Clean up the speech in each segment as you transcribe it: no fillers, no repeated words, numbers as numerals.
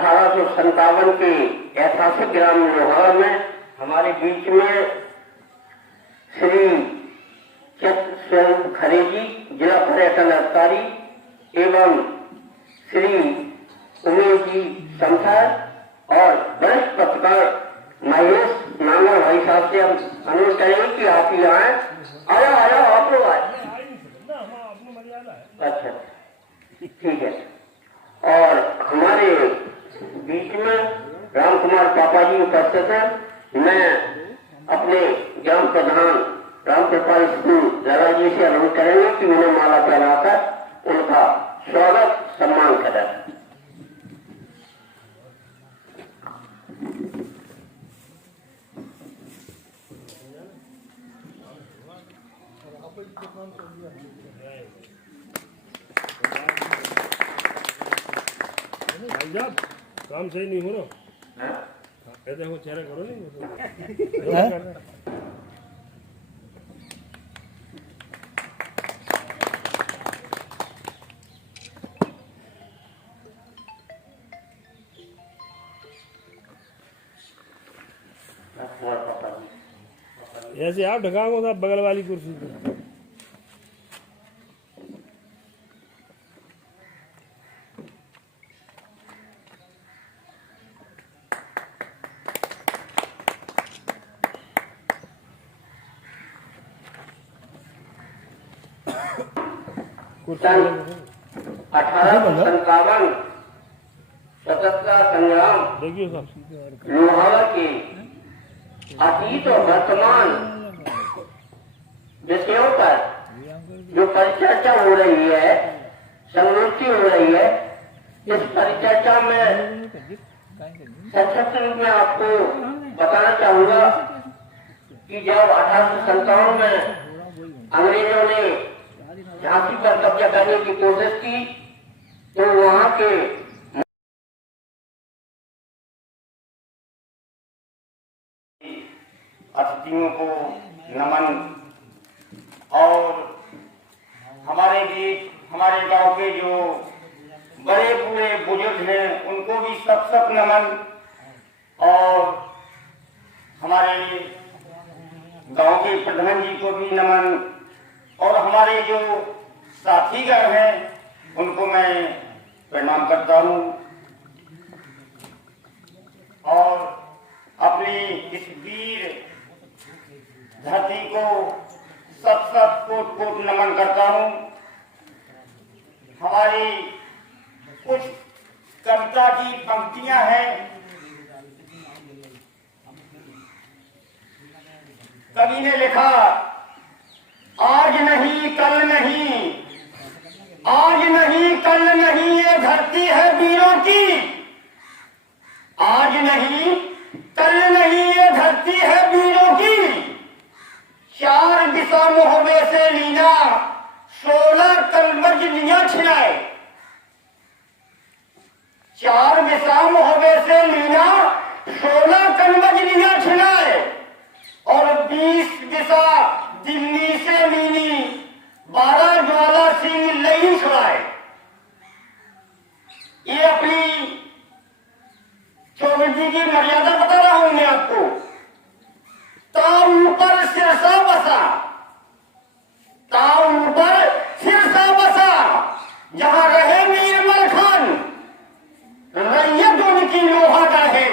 1857 के ऐतिहासिक ग्राम लोहारा में हमारे बीच में श्री चतुर खरे जी, जिला पर्यटन अधिकारी, एवं श्री उमेश जी संथर और वरिष्ठ पत्रकार महेश नाना भाई साहब से हम अनुरोध करेंगे कि आप ही आए। आया आप लोग आए। अच्छा, ठीक है। और हमारे बीच में राम कुमार पापा जी उपस्थित है। मैं अपने ग्राम प्रधान रामकृपाल सिंह लड़ा जी से अनुरोध करेंगे कि उन्हें माला पहनाकर उनका स्वागत सम्मान करें। काम सही नहीं हो ना, ऐसे हो चेहरा करो नहीं। ऐसे आप ढकाओ था बगल वाली कुर्सी पे। सन 1857 स्वतंत्रता संग्राम लोहारा के अतीत और वर्तमान विषयों पर जो परिचर्चा हो रही है, संगोष्ठी हो रही है, इस परिचर्चा में संक्षिप्त रूप में आपको बताना चाहूंगा कि जब 1857 में अंग्रेजों ने झांसी पर कब्जा करने की कोशिश की तो वहां के अतिथियों को नमन और हमारे बीच हमारे गांव के जो बड़े बूढ़े बुजुर्ग हैं उनको भी सब नमन और हमारे गांव के प्रधान जी को भी नमन और हमारे जो साथीगण हैं उनको मैं प्रणाम करता हूं और अपनी इस वीर धरती को सब कोट नमन करता हूं। हमारी कुछ कविता की पंक्तियां हैं। कवि ने लिखा, आज नहीं कल नहीं, आज नहीं कल नहीं, ये धरती है वीरों की। आज नहीं कल नहीं, ये धरती है वीरों की। 4 दिशा मोहबे से लीना, 16 कलमज लिया छिनाए। 4 दिशा मोहबे से लीना, 16 कलमज लिया छिनाए और 20 दिशा दिल्ली से मीनी, 12 ज्वाला सिंह लई छुड़ाए। ये अपनी चौबीस जी की मर्यादा बता रहा हूं मैं आपको। ताऊ ऊपर सिरसा बसा, ताऊ ऊपर सिरसा बसा, जहां रहे मीर मलखान, रैयत उनकी लोहागढ़ है,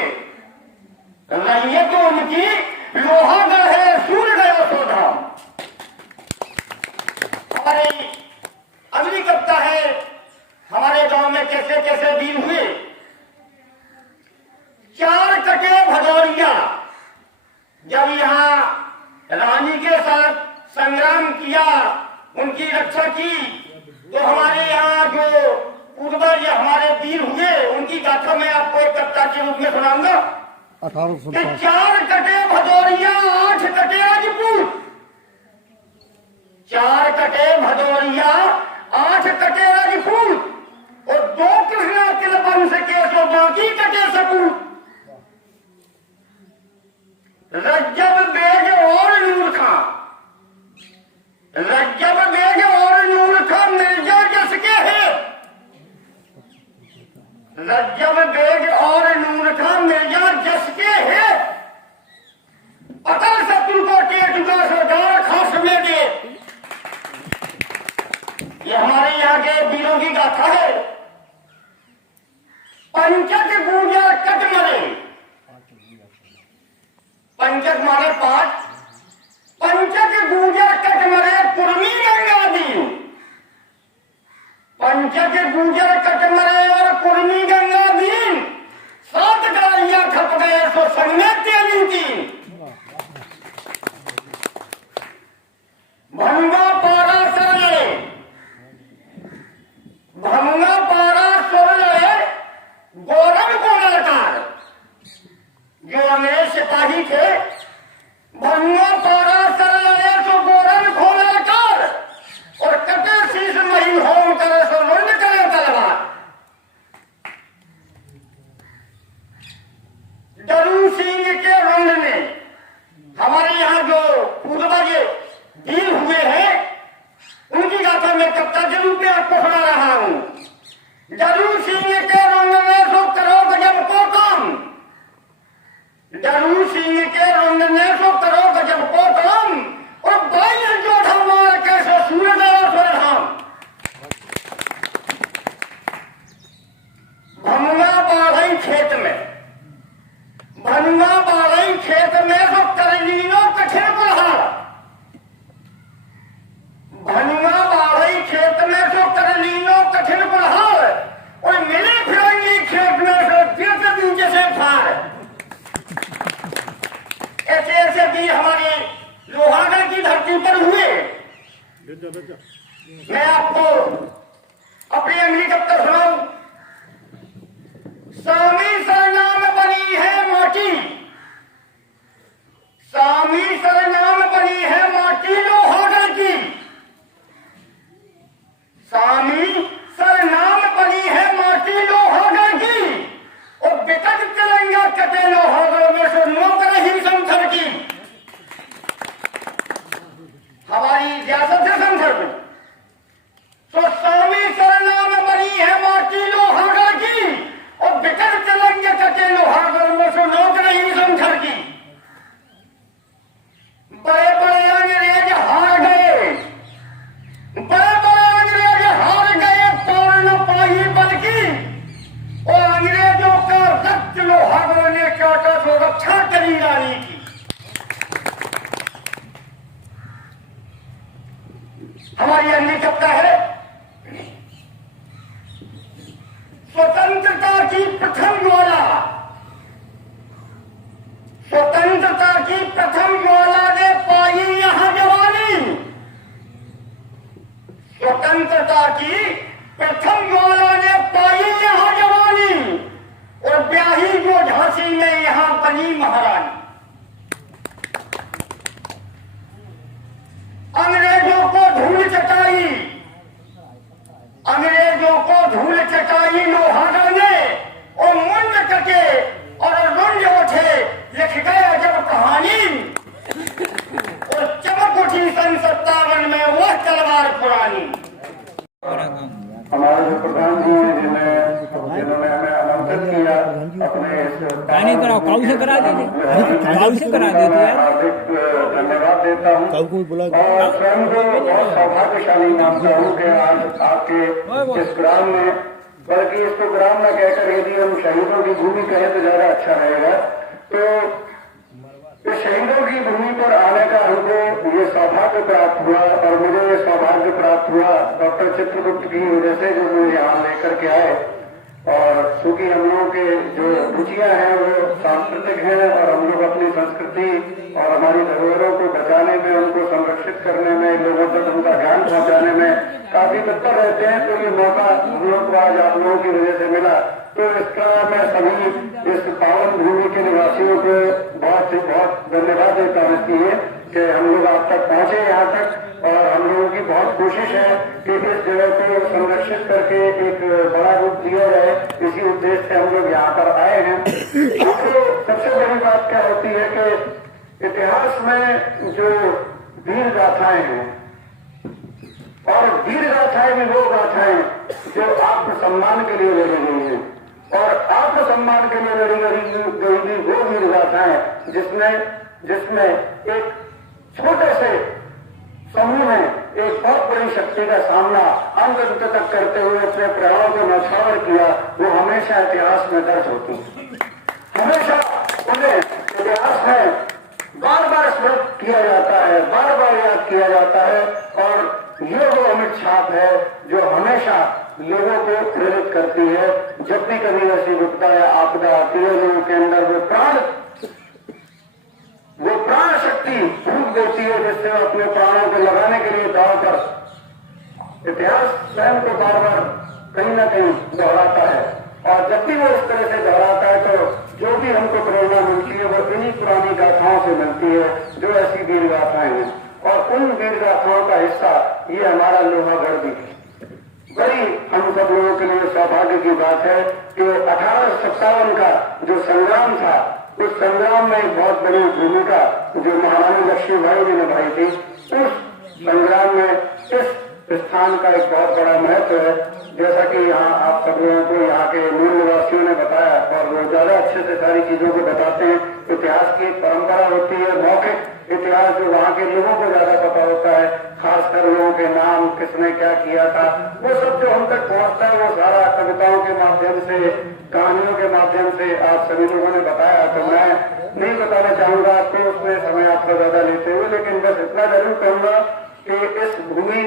रैयत उनकी लोहागढ़ है, सूर्य गया सौधा। हमारी अगली कविता है, हमारे गांव में कैसे कैसे दिन हुए। 4 कटे भदौरिया, जब यहाँ रानी के साथ संग्राम किया, उनकी रक्षा की, तो हमारे यहाँ जो पूर्वज हमारे वीर हुए उनकी गाथा मैं आपको एक कविता के रूप में सुनाऊंगा। 4 कटे भदौरिया, 8 कटे राजपूत। 4 कटे भदौरिया, 8 कटे राजपूत और 2 कृष्णा तिल वंश के सो बाकी कटे सपूत। रज्जब बेग और नूर खां, रज्जब बेग और नूर खां मिर्जा किसके है। रज्जब बेग जो अंग्रेज सिपाही थे, भनुआ पारा सर लड़े तो गोरन खोले कर, और कटे शीश मही होम करे सो रुंड करे तलवार। डरू सिंह के रुंड ने हमारे यहाँ जो पूर्वज वीर हुए हैं, उनकी गाथा में कविता के रूप में आपको सुना रहा हूं। डरू सिंह के रुंड में सो करो गजब को काम, डरू सिंह के रुंड में सो करो गजब को काम, और बाई जोधा मार के सो सूरज स्वरधाम। भनुआ बाढ़ई खेत में, भनुआ बाढ़ई खेत में सो करलीनो कठे कुल्हाड़, भनुआ बाढ़ई खेत में सो करलीनो कठिन कुल्हाड़, और मिले फिरंगी खेत में सो तीर्थ नीचे से फाड़। ऐसे ऐसे भी हमारे लोहागढ़ की धरती पर हुए। मैं आपको अपनी अंगली कब तक सुनाऊं। स्वामी सरनाम बनी है माटी, स्वामी सरनाम बनी है माटी लोहागढ़ की, स्वामी सरनाम बनी है माटी लोहागढ़ की, और बिकट तिरंगा कटे लोहागढ़ में से नौकर ही संथर की। हमारी रियासत है संथर में, तो स्वामी सरनाम बनी है माटी लोहागढ़ की, और बिकट तिरंगे कटे लोहागढ़ में से नौकर ही संथर की। बड़े बड़े अंग्रेज हार गए, बड़े बड़े अंग्रेज हार गए, पार न पाई बल्कि, और अंग्रेजों का रक्त लोहागढ़ ने काटा तो रक्षा करी रानी की। हमारी अन्य कविता है, स्वतंत्रता की प्रथम ज्वाला, स्वतंत्रता की प्रथम ज्वाला ने पाई यहां जवानी, स्वतंत्रता की प्रथम ज्वाला ने पाई यहां जवानी, और ब्याही जो झांसी में यहां बनी महारानी। अंग्रेजों को धूल चटाई, अंग्रेजों को धूल चटाई लोहागढ़ ने, और मुंड कटे और रुंड उठे, लिख गया जब कहानी, और चमक उठी सन 57 में वह तलवार पुरानी। हमारे जो प्रधान जी हैं जिन्होंने हमें आमंत्रित किया अपने गाने कराओ, काऊ से करा देते, काऊ से करा देते यार। हार्दिक धन्यवाद देता हूँ, और स्वयं को बहुत सौभाग्यशाली मानता हूँ कि आज आपके इस ग्राम में, बल्कि इसको ग्राम में कहकर यदि हम शहीदों की भूमि कहें तो ज्यादा अच्छा रहेगा। तो इस शहीदों की भूमि पर आने का हमको ये सौभाग्य प्राप्त हुआ, और मुझे ये सौभाग्य प्राप्त हुआ डॉक्टर चित्रगुप्त की वजह से, जो मुझे यहाँ लेकर के आए। और चूंकि हम लोगों के जो रुचियां हैं वो सांस्कृतिक हैं, और हम लोग अपनी संस्कृति और हमारी धरोहरों को बचाने में, उनको संरक्षित करने में, लोगों तक उनका ज्ञान पहुंचाने में काफी तत्पर रहते हैं। तो ये मौका हम लोग को आज आप लोगों की वजह से मिला। तो इस तरह मैं सभी इस पावन भूमि के निवासियों को बहुत बहुत धन्यवाद देता हूँ इसलिए कि हम लोग आप तक पहुंचे यहाँ तक, और हम लोगों की बहुत कोशिश है कि इस जगह को संरक्षित करके एक बड़ा रूप दिया जाए। इसी उद्देश्य से हम लोग यहाँ पर आए हैं। तो सबसे बड़ी बात क्या होती है कि इतिहास में जो वीर गाथाएं हैं, और वीर गाथाएं भी वो गाथाएं जो आत्मसम्मान के लिए लड़ी गई हैं, और आत्मसम्मान के लिए लड़ी गई वो वीर गाथाएं जिसमें एक छोटे से समूह ने एक बहुत बड़ी शक्ति का सामना अंत तक करते हुए अपने प्राणों को न्यौछावर किया, वो हमेशा इतिहास में दर्ज होती है। हमेशा उन्हें इतिहास में बार बार स्मृत किया जाता है, बार बार याद किया जाता है, और ये वो अमिट छाप है जो हमेशा लोगों को प्रेरित करती है। जब भी कभी ऐसी विपदा या आपदा आती है, लोगों के अंदर वो प्राण शक्ति फूंक देती है, जिससे वो अपने प्राणों को लगाने के लिए दौड़ कर इतिहास स्वयं को बार बार कहीं ना कहीं दोहराता है। और जब भी वो इस तरह से दोहराता है तो जो भी हमको प्रेरणा मिलती है गाथाओं से मिलती है, जो ऐसी वीर गाथाएं हैं। और उन वीर गाथाओं का हिस्सा ये हमारा लोहागढ़ भी है। बड़ी हम सब लोगों के लिए सौभाग्य की बात है कि 1857 का जो संग्राम था, उस संग्राम में एक बहुत बड़ी भूमिका जो महारानी लक्ष्मीबाई ने निभाई थी, उस संग्राम में इस स्थान का एक बहुत बड़ा महत्व है। जैसा कि यहाँ आप सब लोगों को यहाँ के मूल निवासियों ने बताया, और वो ज्यादा अच्छे से सारी चीजों को बताते हैं। इतिहास की परंपरा होती है, मौखिक इतिहास जो वहाँ के लोगों को ज्यादा पता होता है, खासकर लोगों के नाम, किसने क्या किया था, वो सब जो हम तक पहुँचता है, वो सारा कविताओं के माध्यम से, कहानियों के माध्यम से आप सभी लोगों ने बताया। तो मैं नहीं बताना चाहूंगा आपको, उसमें समय आपका ज्यादा लेते हुए, लेकिन बस इतना जरूर कहूंगा कि इस भूमि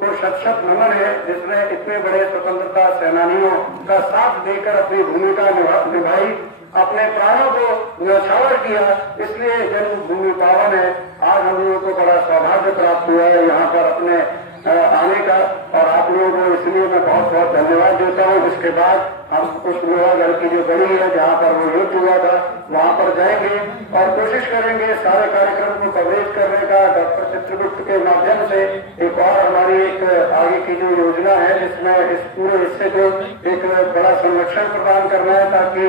को शत शत नमन है, जिसने इतने बड़े स्वतंत्रता सेनानियों का साथ देकर अपनी भूमिका निभाई, अपने प्राणों को न्यौछावर किया। इसलिए जन्मभूमि पावन है। आज हम लोगों को बड़ा सौभाग्य प्राप्त हुआ है यहाँ पर अपने आने का, और आप लोगों को इसलिए मैं बहुत बहुत धन्यवाद देता हूँ। इसके बाद हम उस लोहागढ़ की जो गढ़ी है जहाँ पर वो युद्ध हुआ था, वहाँ पर जाएंगे और कोशिश करेंगे सारे कार्यक्रम को कवरेज करने का। डॉक्टर चित्रगुप्त के माध्यम से एक और हमारी एक आगे की जो योजना है, जिसमें इस पूरे हिस्से को एक बड़ा संरक्षण प्रदान करना है, ताकि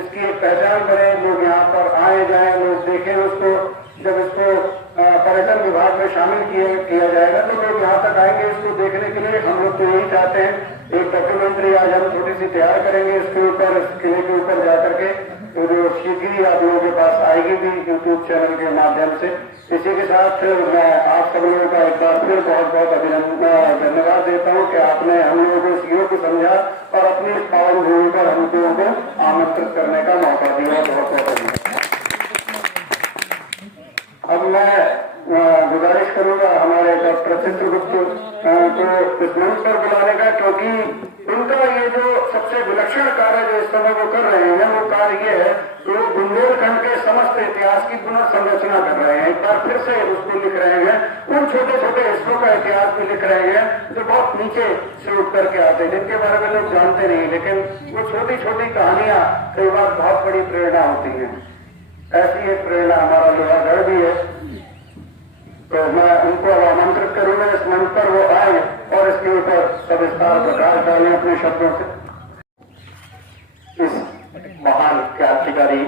इसकी एक पहचान बने, लोग यहाँ पर आए जाए, लोग देखें उसको। जब इसको पर्यटन विभाग में शामिल किया जाएगा तो लोग यहाँ तक आएंगे इसको देखने के लिए। हम लोग तो यही चाहते हैं। एक डॉक्यूमेंट्री आज हम छोटी सी तैयार करेंगे इसके ऊपर, इस किले के ऊपर जाकर के, तो जो शीघ्र ही आप लोगों के पास आएगी भी यूट्यूब चैनल के माध्यम से। इसी के साथ मैं आप सब लोगों का एक बार फिर बहुत बहुत धन्यवाद देता हूँ कि आपने हम लोगों को इस योग को समझा और अपनी इस पावन भूमि पर हम लोगों को आमंत्रित करने का मौका दिया। बहुत बहुत धन्यवाद। अब मैं गुजारिश करूंगा हमारे डॉक्टर चित्रगुप्त को इस मंच पर बुलाने का, क्योंकि उनका ये जो सबसे विलक्षण कार्य जो इस समय वो कर रहे हैं, वो कार्य ये है कि वो बुंदेलखंड के समस्त इतिहास की पुनर्संरचना कर रहे हैं। एक बार फिर से उसको लिख रहे हैं, उन छोटे छोटे हिस्सों का इतिहास भी लिख रहे हैं जो बहुत नीचे से उठ करके आते हैं, जिनके बारे में लोग जानते नहीं, लेकिन वो छोटी छोटी कहानियां कई बार बहुत बड़ी प्रेरणा होती है। ऐसी एक प्रेरणा हमारा लोहागढ़ भी है। तो मैं उनको आमंत्रित करूंगा इस मंच पर, वो आए और इसके ऊपर सविस्तार प्रकाश डालें अपने शब्दों से। इस महान क्रांतिकारी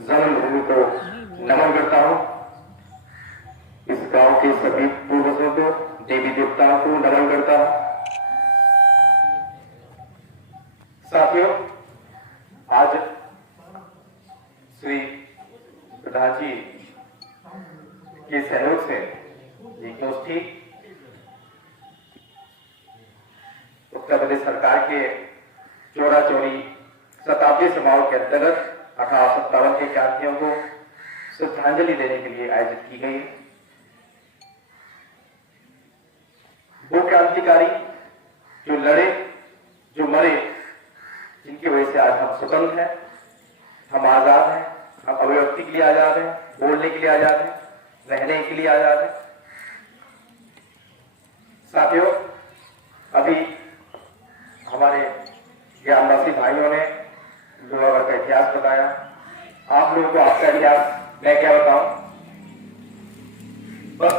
जन्मभूमि को नमन करता हूं। इस गांव के सभी पूर्वजों को, देवी देवताओं को नमन करता हूं। साथियों, आज श्री प्रधान जी के सहयोग से एक गोष्ठी उत्तर प्रदेश सरकार के चौरा चौरी शताब्दी समारोह के अंतर्गत 1857 के क्रांतियों को श्रद्धांजलि देने के लिए आयोजित की गई है। वो क्रांतिकारी जो लड़े, जो मरे, जिनकी वजह से आज हम स्वतंत्र हैं, हम आजाद हैं, हम अभिव्यक्ति के लिए आजाद हैं, बोलने के लिए आजाद हैं, रहने के लिए आजाद हैं। साथियों, अभी हमारे ग्रामवासी भाइयों ने लोहागढ़ का इतिहास बताया। आप लोगों को आपका इतिहास मैं क्या बताऊं, बस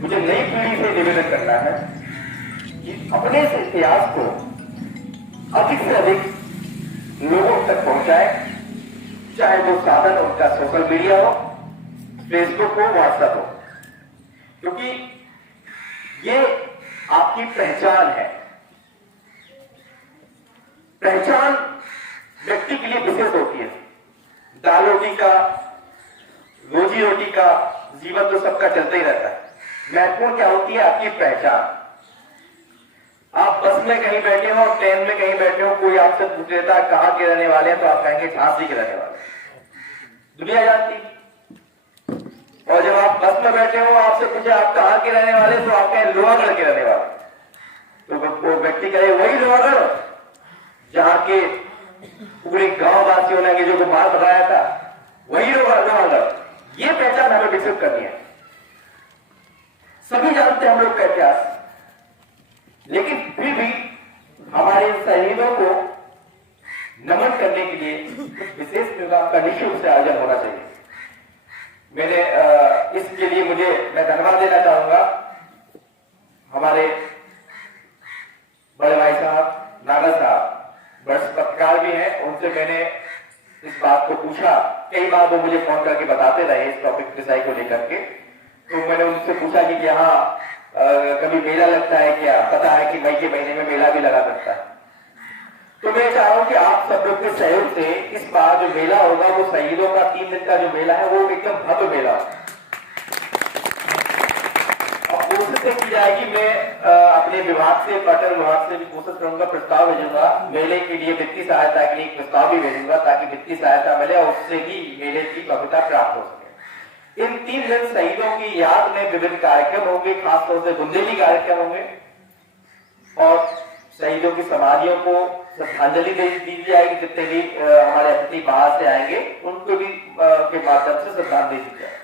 मुझे नई पीढ़ी से निवेदन करना है कि अपने इस इतिहास को अधिक से अधिक लोगों तक पहुंचाए, चाहे वो साधन उनका सोशल मीडिया हो, फेसबुक हो, व्हाट्सएप हो, क्योंकि ये आपकी पहचान है। पहचान व्यक्ति के लिए विशेष होती है। दाल रोटी का, रोजी रोटी का जीवन तो सबका चलता ही रहता है। महत्वपूर्ण क्या होती है? आपकी पहचान। आप बस में कहीं बैठे हो, ट्रेन में कहीं बैठे हो, कोई आपसे पूछ लेता है कहां के रहने वाले हैं, तो आप कहेंगे झांसी के रहने वाले। दुनिया जानती। और जब आप बस में बैठे हो, आपसे पूछे आप कहां के रहने वाले, तो आप कहें लोहागढ़ के रहने वाले। तो वो व्यक्ति कहे वही लोहागढ़ जहां के पूरे गांव वासियों ने जो माल बताया था, वही लोहागढ़। ये पहचान हमें विकसित करनी है। सभी जानते हैं हम लोग का इतिहास, लेकिन फिर भी हमारे शहीदों को नमन करने के लिए कुछ विशेष प्रोग्राम का निश्चित रूप से आयोजन होना चाहिए। मैंने इसके लिए मैं धन्यवाद देना चाहूंगा हमारे बड़े भाई साहब नागर साहब बड़े पत्रकार भी हैं, उनसे मैंने इस बात को पूछा। कई बार वो मुझे फोन करके बताते रहे इस टॉपिक विषय को लेकर के। तो मैंने उनसे पूछा कि यहाँ कभी मेला लगता है क्या? पता है कि मई के महीने में मेला भी लगा सकता है। तो मैं चाह रहा हूं कि आप सब लोग के सहयोग से इस बार जो मेला होगा वो शहीदों का 3 दिन का जो मेला है वो एकदम भव्य मेला हो। और कोशिश की जाएगी, मैं अपने विभाग से, पर्यटन विभाग से भी कोशिश करूंगा, प्रस्ताव भेजूंगा मेले के लिए, वित्तीय सहायता के लिए प्रस्ताव भी भेजूंगा ताकि वित्तीय सहायता मिले और उससे भी मेले की भव्यता प्राप्त हो सके। इन 3 दिन शहीदों की याद में विभिन्न कार्यक्रम होंगे, खासतौर से बुंदेली कार्यक्रम होंगे और शहीदों की समाधियों को श्रद्धांजलि दी जाएगी। जितने भी हमारे अतिथि बाहर से आएंगे उनको भी के माध्यम से श्रद्धांजलि दी जाएगी।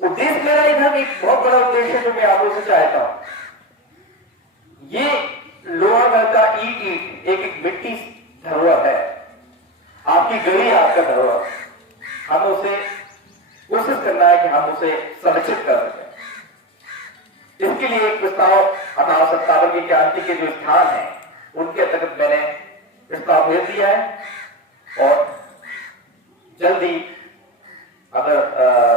उद्देश्य मेरा इधर एक बहुत बड़ा उद्देश्य जो मैं आप लोगों से चाहता हूं, ये लोहागढ़ का ईट एक मिट्टी धरोहर है, आपकी गढ़ी आपका धरोहर, हमें उसे कोशिश करना है कि हम उसे संरक्षित कर सकें। इसके लिए एक प्रस्ताव 1857 की क्रांति के जो स्थान है उनके अंतर्गत मैंने प्रस्ताव भेज दिया है और जल्दी अगर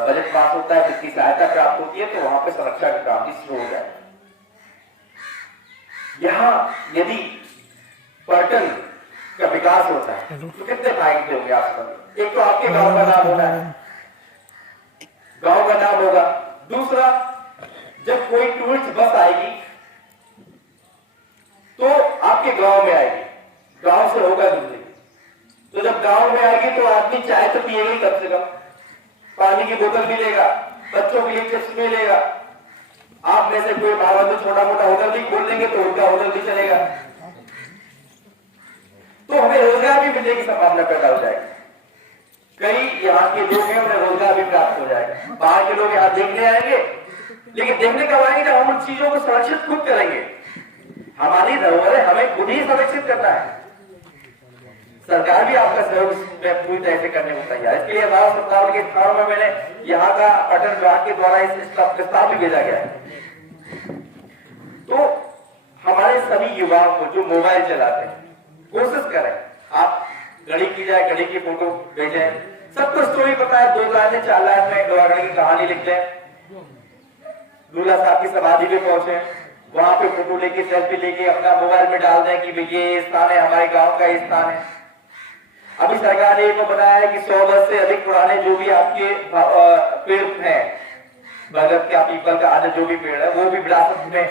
बजट पास होता है, वित्तीय सहायता प्राप्त होती है तो वहां पर संरक्षा का काम भी शुरू हो जाए। यहां यदि पर्यटन का विकास होता है तो कितने फायदे होंगे आप समझ। एक तो आपके गांव का नाम होना है, गांव का नाम होगा। दूसरा, जब कोई टूरिस्ट बस आएगी तो आपके गांव में आएगी, गांव से होगा गुजरेगी, तो जब गांव में आएगी तो आदमी चाय तो पिएगा ही, कम से कम पानी की बोतल मिलेगा, बच्चों के लिए चिप्स मिलेगा। आप में से कोई बाबा छोटा मोटा होटल भी खोल लेंगे तो उनका होटल भी चलेगा, तो हमें रोजगार भी मिलने की संभावना पैदा हो जाएगी। कई यहाँ के लोग हैं उन्हें रोजगार भी प्राप्त हो जाएगा। बाहर के लोग यहाँ देखने आएंगे, लेकिन देखने कब आएंगे जब हम उन चीजों को सुरक्षित खुद करेंगे। हमारी धरोहर है, हमें खुद ही संरक्षित करना है। सरकार भी आपका सहयोग पूरी तरह से करने को तैयार है। इसके लिए भारत सरकार के स्थानों में मैंने यहाँ का पर्यटन विभाग के द्वारा इसका प्रस्ताव भी भेजा गया है। तो हमारे सभी युवाओं को जो मोबाइल चलाते हैं, कोशिश करें आप घड़ी की जाए, घड़ी की फोटो भेजें। सबको स्टोरी पता है, 2 लाइन 4 लाइन में लोहागढ़ की कहानी लिख लें, लूला साहब की समाधि पे पहुंचे, वहां पे फोटो लेके सेल्फी लेके अपना मोबाइल में डाल दें कि ये स्थान है, हमारे गांव का स्थान है। अभी सरकार ने ये बनाया है कि 100 वर्ष से अधिक पुराने जो भी आपके पेड़ हैं, बरगद का, पीपल का, अन्य जो भी पेड़ है वो भी विरासत में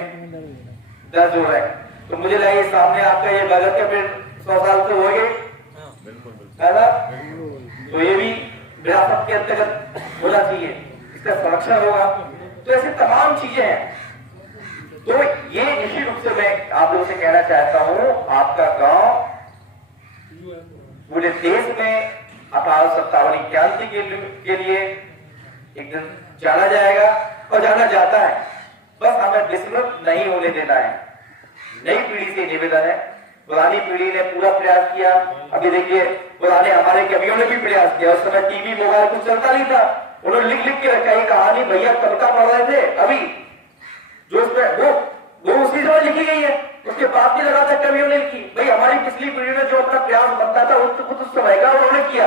दर्ज हो रहे हैं। तो मुझे लगा सामने आपका ये बरगद का पेड़ 100 साल से हो गए है ना, तो ये भी विरासत के अंतर्गत होना चाहिए, इसका संरक्षण होगा। तो ऐसे तमाम चीजें हैं। तो ये निश्चित रूप से मैं आप लोगों से कहना चाहता हूं, आपका गांव पूरे देश में 1857 की क्रांति के लिए एक दिन जाना जाएगा और जाना जाता है। बस हमें विस्मृत नहीं होने देना है। नई पीढ़ी से निवेदन है, पुरानी पीढ़ी ने पूरा प्रयास किया। अभी देखिए पुराने हमारे कवियों ने भी प्रयास किया, उस समय टीवी मोबाइल कुछ चलता नहीं था, उन्होंने लिख लिख के रखा। ये कहानी भैया कविता पढ़ रहे थे अभी, जो उसमें वो उसी समय लिखी गई है, उसके बाद भी लगातार कवियों ने लिखी। भाई हमारी पिछली पीढ़ी ने जो अपना प्रयास बनता था उस समय का उन्होंने किया,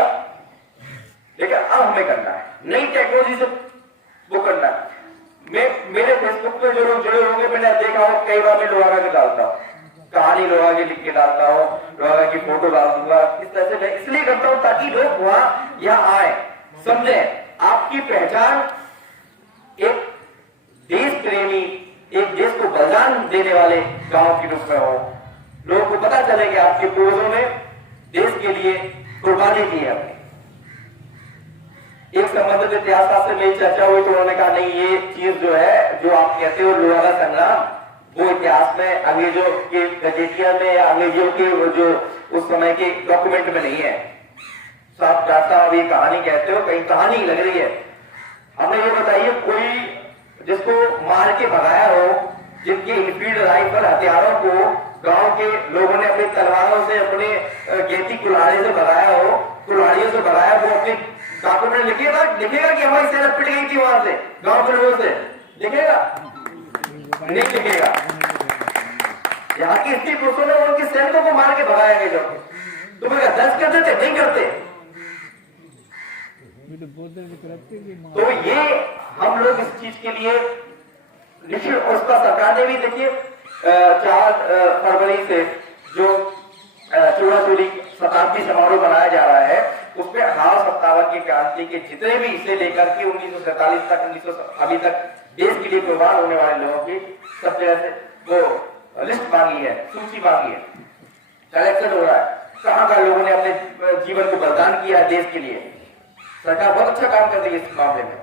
लेकिन अब हमें करना है, नई टेक्नोलॉजी से वो करना है। मेरे फेसबुक पे जो लोग जुड़े होंगे, मैंने देखा हो कई बार मैं लोहागढ़ के डालता हूँ, कहानी लोहागढ़ लिख के डालता हूँ, लोहागढ़ की फोटो डाल दूंगा। इस तरह से मैं इसलिए करता हूँ ताकि लोग वहां यहाँ आए, समझे आपकी पहचान एक देश प्रेमी, एक देश को बलिदान देने वाले गांव के रूप में हो। लोगों को पता चले कि आपके पूर्वजों ने देश के लिए कुर्बानी दी है। एक संबंधित इतिहास से मेरी चर्चा हुई तो उन्होंने कहा नहीं, ये चीज जो है जो आप कहते हो लोहागढ़ संग्राम, वो इतिहास में अंग्रेजों के गजेटियर में या अंग्रेजों के जो उस समय के डॉक्यूमेंट में नहीं है। साहब डाटा अभी कहानी कहते हो, कहीं कहानी लग रही है। हमें ये बताइए कोई जिसको मार के भगाया हो, जिनके इनफील्ड राइफल हथियारों को गांव के लोगों ने अपनी तलवारों से, अपने गेती कुल्हाड़ी से भगाया हो, कुल्हाड़ियों से भगाया, वो अपने डॉक्यूमेंट आपने लिखेगा कि हमारी सेना पिट गई थी वहां से, गांव के लोगों से, लिखेगा? नहीं लिखेगा। यहाँ की स्त्री पुरुषों ने उनके सैनिकों को मार के भगाया गया। तो मैं दर्ज करते थे, नहीं करते। तो ये हम लोग इस चीज के लिए निश्चित, और उसका सरकार ने भी देखिए 4 फरवरी से जो चूड़ा चोरी शताब्दी समारोह बनाया जा रहा है, उसमें हाल 57 की क्रांति के जितने भी इसे लेकर के 1947 तक 1900 अभी तक देश के लिए कुर्बान होने वाले लोगों की सब जगह से वो लिस्ट मांगी है, सूची मांगी है, कलेक्शन हो रहा है, कहां का लोगों ने अपने जीवन को बलिदान किया है देश के लिए। सरकार बहुत अच्छा काम कर रही है इस मामले में।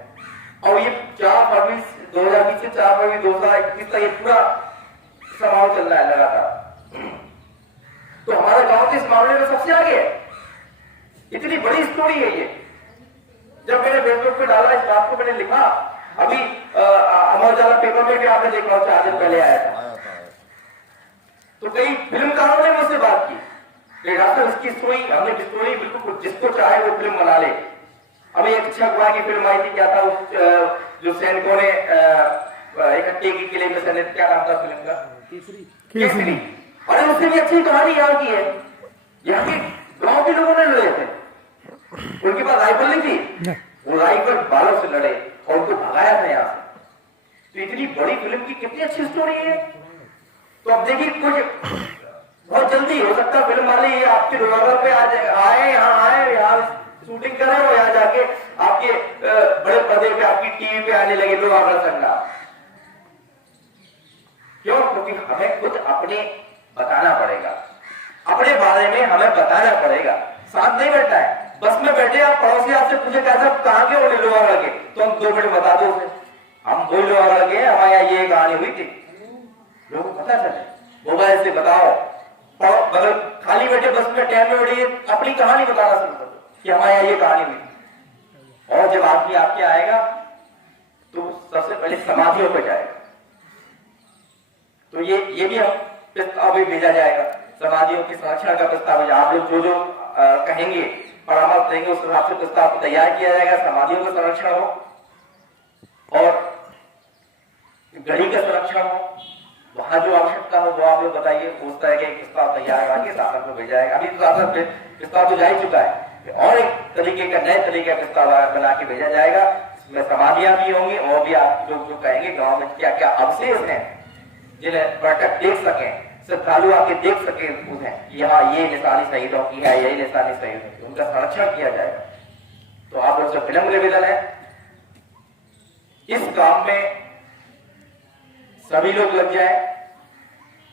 और ये 4 फरवरी 2020 से 4 फरवरी 2021 तक ये पूरा समारोह चल रहा है लगातार। तो हमारा गांव तो इस मामले में सबसे आगे है। इतनी बड़ी स्टोरी है ये। जब मैंने फेसबुक पे डाला इस बात को, मैंने लिखा, अभी अमर उजाला पेपर में भी आपने देखा 4 दिन पहले आया था, तो कई फिल्मकारों ने मुझसे बात की, डॉक्टर इसकी स्टोरी, हमने स्टोरी बिल्कुल जिसको चाहे वो फिल्म बना ले। अभी एक छगवा की फिल्म आई थी, क्या था उस जो सैनिकों ने इकट्ठे के किले में सैनिक, क्या नाम था फिल्म का? केसरी। अरे उससे भी अच्छी कहानी यहाँ की है। यहाँ के गांव के लोगों ने लड़े थे, उनके पास राइफल नहीं थी, वो राइफल बालों से लड़े और उनको भगाया था यहाँ से। तो इतनी बड़ी फिल्म की कितनी अच्छी स्टोरी है। तो अब देखिए, कुछ बहुत जल्दी हो सकता है फिल्म वाले ये आपके रोजगार पे आए, यहाँ शूटिंग करें और यहाँ जाके आपके बड़े पर्दे पे, आपकी टीवी पे आने लगे लोग आगरा संग्राम। क्यों? क्योंकि हमें खुद अपने बताना पड़ेगा, अपने बारे में हमें बताना पड़ेगा। साथ नहीं बैठा है, बस में बैठे आप पड़ोसी आपसे पूछे कैसे कहां के बोले लोग आगरा के, तो हम 2 मिनट बता दो उसे, हम वही लोग आगरा के, हमारे यहाँ ये कहानी हुई थी, लोगों को पता चले। मोबाइल से बताओ, बगल खाली बैठे बस में टाइम में बैठे अपनी कहानी बताना शुरू करो कि हमारे यहाँ ये कहानी हुई। और जब आदमी आपके आएगा तो सबसे पहले समाधियों पर जाएगा। तो ये भी हम प्रस्ताव भी भेजा जाएगा, समाधियों के संरक्षण का प्रस्ताव। आप लोग जो कहेंगे, परामर्श देंगे, उस हिसाब से प्रस्ताव तैयार किया जाएगा। समाधियों का संरक्षण हो और गढ़ी का संरक्षण हो, वहां जो आवश्यकता हो वो आप लोग बताइए, उस तरह के प्रस्ताव तैयार करके शासन को भेजा जाएगा। अभी तो शासन प्रस्ताव तो जा ही चुका है, और एक तरीके का नए तरीके का प्रस्ताव बना के भेजा जाएगा। इसमें समाधियां भी होंगी और भी आप लोग जो कहेंगे गांव में क्या क्या अवशेष हैं जिन्हें पर्यटक देख सके, श्रद्धालु आके देख सके उन्हें, यहाँ ये निशानी शहीदों की है, यही निशानी शहीदों की, उनका संरक्षण किया जाएगा। तो आप लोग जो फिल्म निवेदन है, इस काम में सभी लोग लग जाए।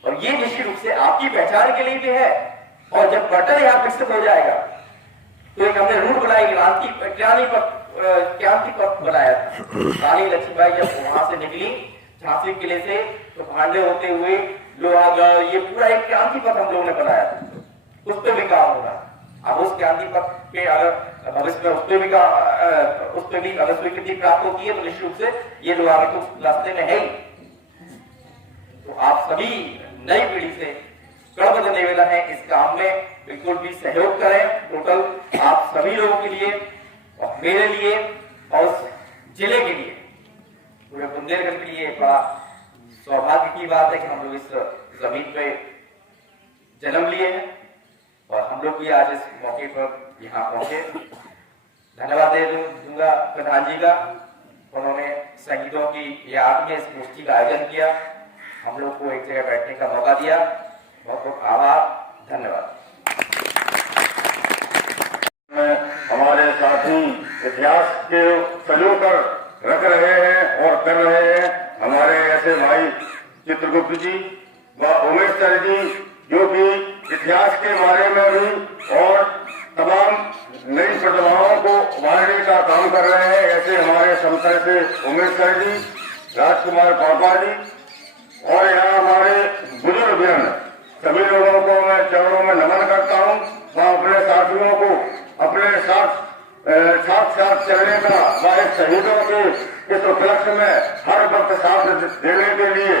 और ये निश्चित रूप से आपकी पहचान के लिए भी है। और जब बटन यहाँ विकसित हो जाएगा तो एक हमने रूट बनाई, क्रांति पथ बनाया था। रानी लक्ष्मीबाई जब वहां से निकली झांसी किले से, तो भांडे होते हुए लोहागढ़, ये पूरा एक क्रांति पथ हम लोगों ने बनाया था। उस पर भी काम हो रहा है। अब उस क्रांति पथ पे अगर भविष्य में उस पर भी अगर स्वीकृति प्राप्त होती है तो निश्चित रूप से ये लोग आगे तो रास्ते में है ही। तो आप सभी नई पीढ़ी से कड़बद्ध निवेदन है, इस काम में बिल्कुल भी सहयोग करें। टोटल आप सभी लोगों के लिए और मेरे लिए और उस जिले के लिए, पूरे बुंदेलखंड के लिए बड़ा सौभाग्य की बात है कि हम लोग इस जमीन पे जन्म लिए हैं और हम लोग भी आज इस मौके पर यहाँ पहुंचे। धन्यवाद दूंगा प्रधान जी का, उन्होंने शहीदों की याद में इस गोष्ठी का आयोजन किया, हम लोग को एक जगह बैठने का मौका दिया। बहुत बहुत आभार, धन्यवाद। हमारे साथी इतिहास के सजो कर रख रहे हैं और कर रहे हैं, हमारे ऐसे भाई चित्रगुप्त जी व उमेश सर जी, जो कि इतिहास के बारे में भी और तमाम नई प्रतिभाओं को उभारने का काम कर रहे हैं। ऐसे हमारे समसर से उमेश सर जी, राजकुमार पापा जी, और यहाँ हमारे बुजुर्ग जन, सभी लोगों को मैं चरणों में नमन करता हूँ। मैं अपने साथियों को अपने साथ चलने का व शहीदों के इस उपलक्ष्य में हर वक्त साथ देने के लिए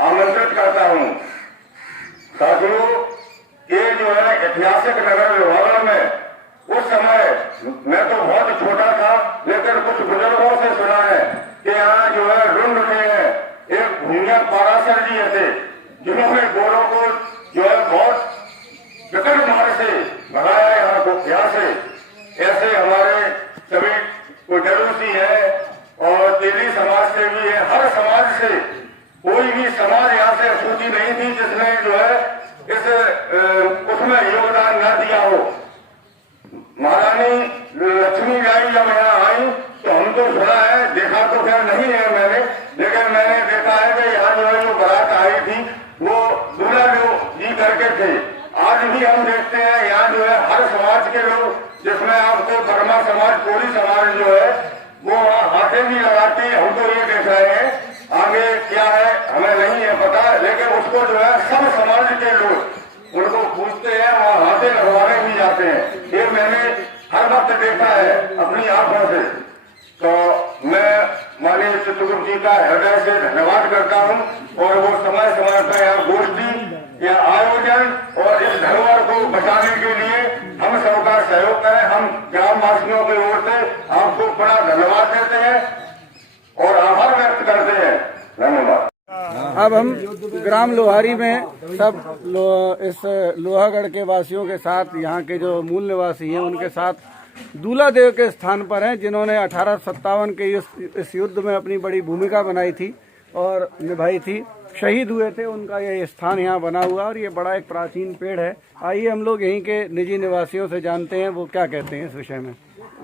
आमंत्रित करता हूँ। साथियों, ये जो है ऐतिहासिक नगर लोहागढ़ में उस समय मैं तो बहुत छोटा था, कुछ बुजुर्गों से सुना है कि यहाँ जो है रुंड थे, एक भूमिया पाराशर जी थे, जिन्होंने गोरों को जो है बहुत विकट मार से भगाया यहाँ से। ऐसे हमारे सभी कोई डरूसी है और तेली समाज से भी है, हर समाज से कोई भी समाज यहाँ से सूची नहीं थी जिसने जो है इस उसमें योगदान न दिया हो। महारानी लक्ष्मी बाई जब यहाँ आई तो हम तो सुना है, देखा तो खैर नहीं है मैंने, लेकिन मैंने देखा है कि यहाँ जो है जो बारात आई थी वो दूल्हा जी करके थे। आज भी हम देखते हैं यहाँ जो है हर समाज के लोग, जिसमें आपको वर्मा समाज, कोली समाज जो है वो हाथे भी लगाते हैं। हम तो ये देख रहे हैं, आगे क्या है हमें नहीं है पता, लेकिन उसको जो है सब समाज के लोग उनको पूछते हैं और हाथे लगवाने भी जाते हैं। ये मैंने हर वक्त देखा है अपनी आंखों से। तो मैं माननीय चित्रगुप्त जी का हृदय से धन्यवाद करता हूँ, और वो समय समय पर यहाँ गोष्ठी या आयोजन और इस धरोहर को बचाने के लिए हम सबका सहयोग करें। हम ग्रामवासियों की ओर से आपको बड़ा धन्यवाद देते हैं और आभार व्यक्त करते हैं। धन्यवाद। अब हम ग्राम लोहारी में सब इस लोहागढ़ के वासियों के साथ, यहाँ के जो मूल निवासी हैं उनके साथ दूल्हा देव के स्थान पर हैं, जिन्होंने 1857 के इस युद्ध में अपनी बड़ी भूमिका बनाई थी और निभाई थी, शहीद हुए थे। उनका ये स्थान यहाँ बना हुआ और ये बड़ा एक प्राचीन पेड़ है। आइए हम लोग यहीं के निजी निवासियों से जानते हैं वो क्या कहते हैं इस विषय में।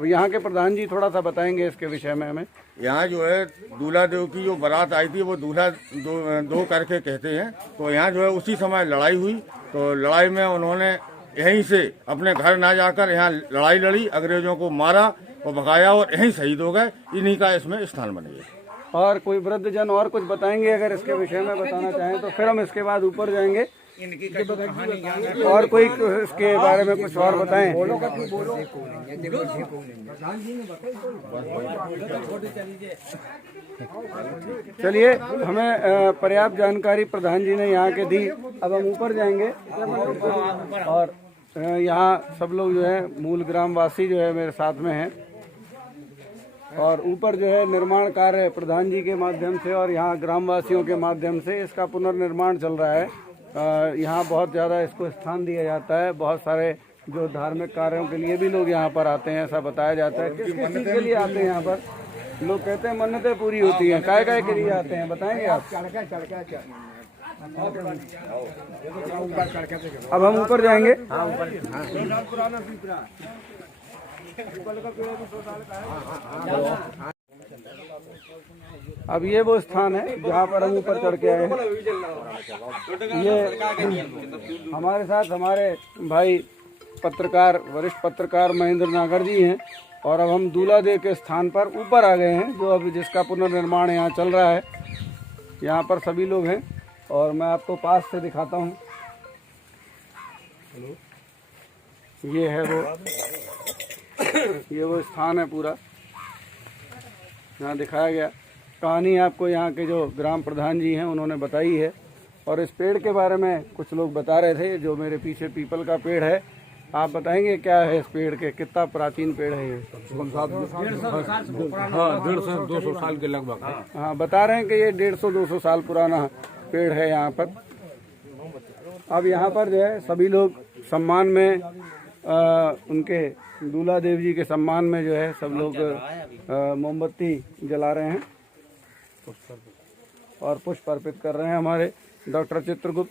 यहाँ के प्रधान जी थोड़ा सा बताएंगे इसके विषय में हमें। यहाँ जो है दूल्हा देव की जो बारात आई थी वो दूल्हा दो करके कहते हैं। तो यहाँ जो है उसी समय लड़ाई हुई, तो लड़ाई में उन्होंने यहीं से अपने घर ना जाकर यहाँ लड़ाई लड़ी, अंग्रेजों को मारा और भगाया और यहीं शहीद हो गए। इन्हीं का इसमें स्थान बन गया। और कोई वृद्ध जन और कुछ बताएंगे अगर इसके विषय में बताना चाहें तो फिर हम इसके बाद ऊपर जाएंगे। और कोई इसके बारे में कुछ और बताएं। चलिए, हमें पर्याप्त जानकारी प्रधान जी ने यहाँ के दी। अब हम ऊपर जाएंगे और यहाँ सब लोग जो है मूल ग्रामवासी जो है मेरे साथ में हैं, और ऊपर जो है निर्माण कार्य प्रधान जी के माध्यम से और यहाँ ग्रामवासियों के माध्यम से इसका पुनर्निर्माण चल रहा है। यहाँ बहुत ज़्यादा इसको स्थान दिया जाता है। बहुत सारे जो धार्मिक कार्यों के लिए भी लोग यहाँ पर आते हैं, ऐसा बताया जाता है। किस किस चीज़ के लिए आते हैं यहाँ पर? लोग कहते हैं मन्नतें पूरी होती हैं। काय काय के लिए आते हैं बताएंगे आप? अब हम ऊपर जाएंगे। अब ये वो स्थान है जहाँ पर हम ऊपर चढ़ के आए हैं। ये हमारे साथ हमारे भाई पत्रकार, वरिष्ठ पत्रकार महेंद्र नागर जी हैं, और अब हम दूल्हा देव के स्थान पर ऊपर आ गए हैं, जो अभी जिसका पुनर्निर्माण यहाँ चल रहा है। यहाँ पर सभी लोग हैं और मैं आपको पास से दिखाता हूँ। ये है वो स्थान है पूरा, यहाँ दिखाया गया। कहानी आपको यहाँ के जो ग्राम प्रधान जी हैं उन्होंने बताई है। और इस पेड़ के बारे में कुछ लोग बता रहे थे, जो मेरे पीछे पीपल का पेड़ है। आप बताएंगे क्या है इस पेड़ के, कितना प्राचीन पेड़ है ये? 150-200 साल के लगभग। हाँ, बता रहे हैं कि ये 150-200 साल पुराना पेड़ है यहाँ पर। अब यहाँ पर जो है सभी लोग सम्मान में उनके दूल्हा देव जी के सम्मान में जो है सब लोग मोमबत्ती जला रहे हैं और पुष्प अर्पित कर रहे हैं हमारे डॉक्टर चित्रगुप्त।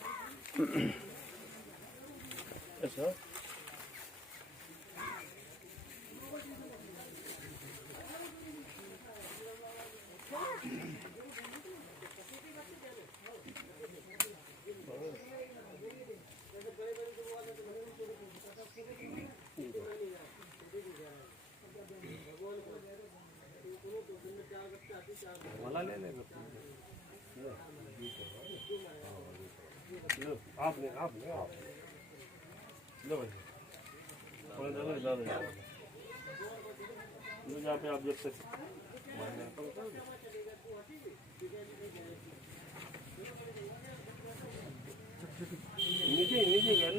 जहाँ पे आप देख सकते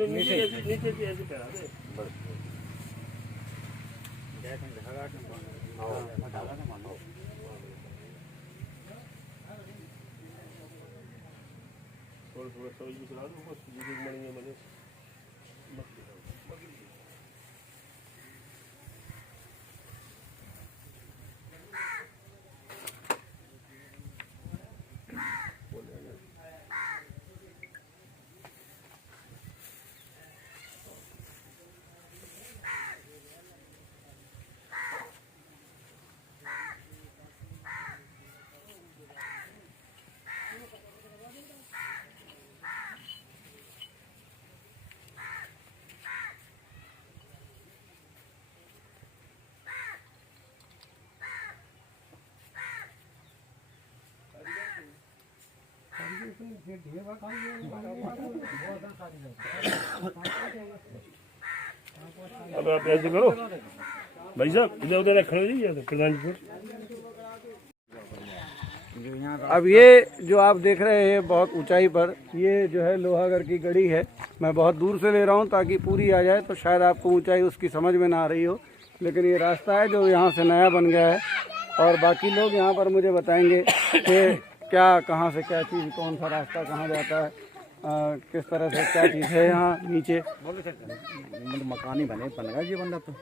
नीचे ऐसे करा दे। थोड़ा थोड़ा सब्जी भी चला दो बस जी मणिया मने अब आप ऐसे करो भाई साहब, इधर उधर खड़े रहिए प्रधान जी। अब ये जो आप देख रहे हैं बहुत ऊंचाई पर, ये जो है लोहागढ़ की गढ़ी है। मैं बहुत दूर से ले रहा हूँ ताकि पूरी आ जाए, तो शायद आपको ऊंचाई उसकी समझ में ना आ रही हो, लेकिन ये रास्ता है जो यहाँ से नया बन गया है। और बाकी लोग यहाँ पर मुझे बताएंगे कि क्या, कहाँ से क्या चीज़, कौन सा रास्ता कहाँ जाता है, किस तरह से क्या चीज़ है यहाँ नीचे। मकान ही बन गया ये बंदा तो।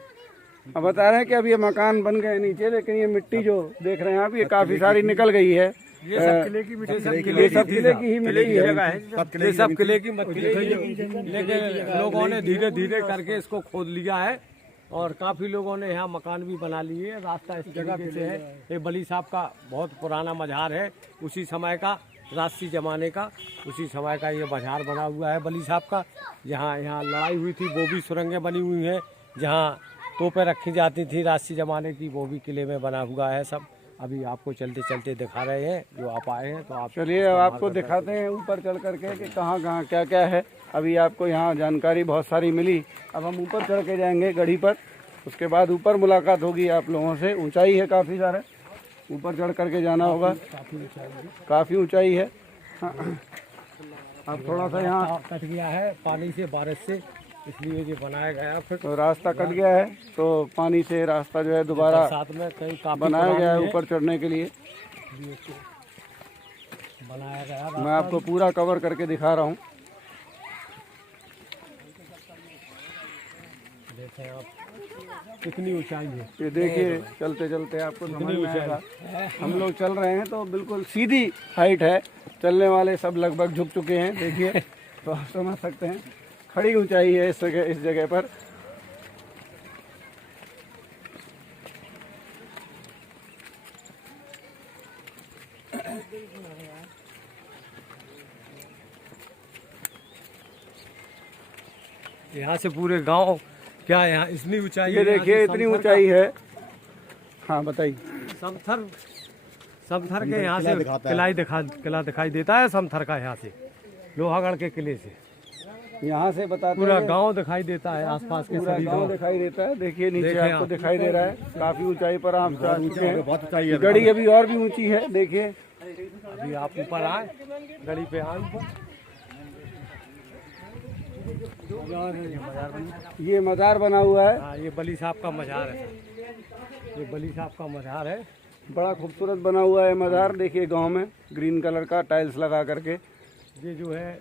अब बता रहे हैं कि अब ये मकान बन गए नीचे, लेकिन ये मिट्टी जो देख रहे हैं आप, ये काफ़ी सारी निकल गई है। ये सब किले की मिट्टी, सब ये सब किले की ही मिट्टी है। ये सब किले की मिट्टी है, लेकिन लोगों ने धीरे धीरे करके इसको खोद लिया है और काफी लोगों ने यहाँ मकान भी बना लिए है। रास्ता इस जगह से है। ये बली साहब का बहुत पुराना मजार है, उसी समय का, राष्ट्रीय जमाने का, उसी समय का ये मजार बना हुआ है बली साहब का। यहाँ लड़ाई हुई थी, वो भी सुरंगें बनी हुई हैं। जहाँ तोपें रखी जाती थी राष्ट्रीय जमाने की, वो भी किले में बना हुआ है सब। अभी आपको चलते चलते दिखा रहे हैं, जो आप आए हैं तो आप चलिए अब आपको दिखाते हैं ऊपर चढ़ करके कि कहाँ कहाँ क्या क्या है। अभी आपको यहाँ जानकारी बहुत सारी मिली। अब हम ऊपर चढ़ के जाएंगे गढ़ी पर, उसके बाद ऊपर मुलाकात होगी आप लोगों से। ऊंचाई है काफ़ी सारा, ऊपर चढ़ करके जाना होगा, काफ़ी ऊंचाई है। अब थोड़ा सा यहाँ कट गया है पानी से, बारिश से, इसलिए ये बनाया गया। फिर तो रास्ता कट गया है, तो पानी से रास्ता जो है दोबारा साथ में कई काफी बनाया गया है ऊपर चढ़ने के लिए। बनाया गया। मैं आपको पूरा कवर करके दिखा रहा हूँ। देखें आप कितनी ऊंचाई है। ये देखिए, चलते चलते आपको समझ में आएगा। हम लोग चल रहे हैं तो बिल्कुल सीधी हाइट है, चलने वाले सब लगभग झुक चुके हैं। देखिए तो आप समझ सकते हैं, खड़ी ऊंचाई है इस जगह पर। यहाँ से पूरे गांव, क्या यहाँ इतनी ऊंचाई ये है? देखिए इतनी ऊंचाई है। हाँ बताइए। समथर के यहाँ से किला दिखाई देता है, समथर का यहाँ से, लोहागढ़ के किले से यहाँ से बताते पूरा हैं, गांव दिखाई देता है, आसपास के पूरा सभी गांव गांव। दिखाई देता है। देखिए नीचे देखें आपको आप। दिखाई दे रहा है, काफी ऊंचाई पर आप जा चुके हैं। गढ़ी अभी और भी ऊंची है। देखिए अभी आप ऊपर आए, गड़ी पे आए ऊपर। ये मजार बना हुआ है, हाँ, ये बली साहब का मजार है। ये बली साहब का मजार है। बड़ा खूबसूरत बना हुआ है मजार। देखिए गांव में ग्रीन कलर का टाइल्स लगा करके। ये जो है